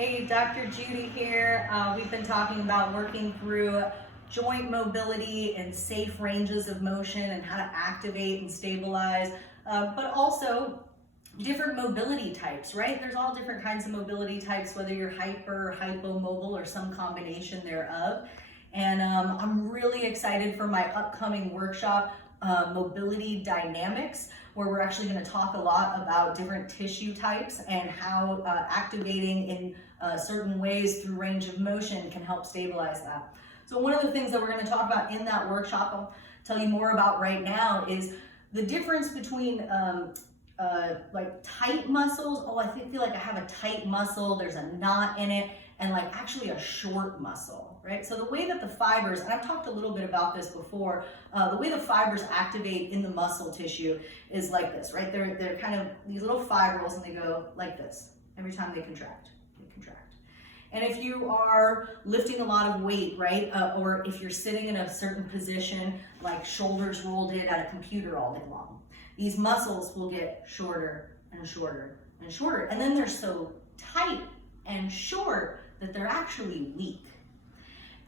Hey, Dr. Judy here. We've been talking about working through joint mobility and safe ranges of motion and how to activate and stabilize, but also different mobility types, right? There's all different kinds of mobility types, whether you're hyper, hypomobile, or some combination thereof. And I'm really excited for my upcoming workshop, Mobility Dynamics, where we're actually going to talk a lot about different tissue types and how activating in certain ways through range of motion can help stabilize that. So one of the things that we're going to talk about in that workshop, I'll tell you more about right now, is the difference between like tight muscles. Oh, I feel like I have a tight muscle, there's a knot in it, and like actually a short muscle, right? So the way that the fibers, and I've talked a little bit about this before, the way the fibers activate in the muscle tissue is like this, right? They're kind of these little fibrils, and they go like this every time they contract. And if you are lifting a lot of weight, right, or if you're sitting in a certain position, like shoulders rolled in at a computer all day long, these muscles will get shorter and shorter and shorter. And then they're so tight and short that they're actually weak.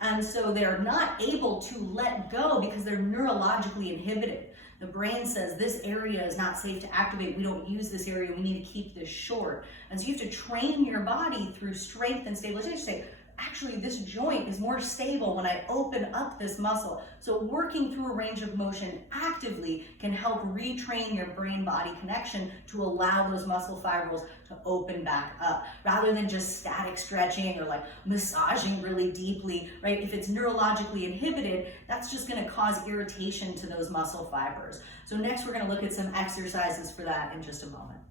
And so they're not able to let go because they're neurologically inhibited. The brain says this area is not safe to activate. We don't use this area. We need to keep this short. And so you have to train your body through strength and stabilization to say, actually, this joint is more stable when I open up this muscle. So working through a range of motion actively can help retrain your brain-body connection to allow those muscle fibrils to open back up, rather than just static stretching or like massaging really deeply, right? If it's neurologically inhibited, that's just gonna cause irritation to those muscle fibers. So next we're gonna look at some exercises for that in just a moment.